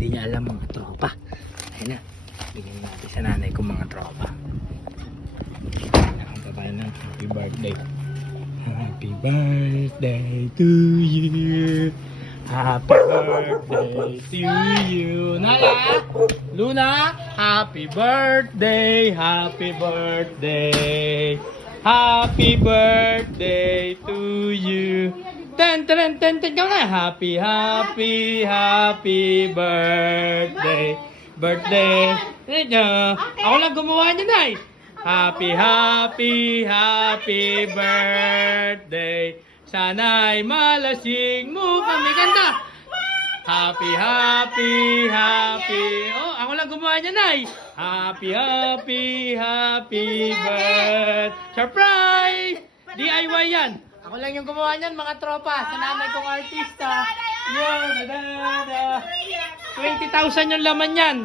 hindi niya alam mga tropa. Ayun na, bigyan natin sa nanay ko mga tropa. Nakanta tayo ng happy birthday. Happy birthday to you. Happy birthday to you. Nala, Luna, happy birthday, happy birthday. Happy birthday to you. Ten, ten, ten, ten, na. Happy, happy, happy birthday. Birthday. Ako lang gumawa niya, Nay. Happy, happy, happy birthday. Sana'y malasing mo kami. Ganda. Happy, happy, happy. Oh, ako lang gumawa niya, Nay. Happy, happy, happy birthday. Surprise! DIY yan. Ako lang yung gumawa niyan, mga tropa. Sa nanay kong artista. Yun, 20,000 yung laman yan.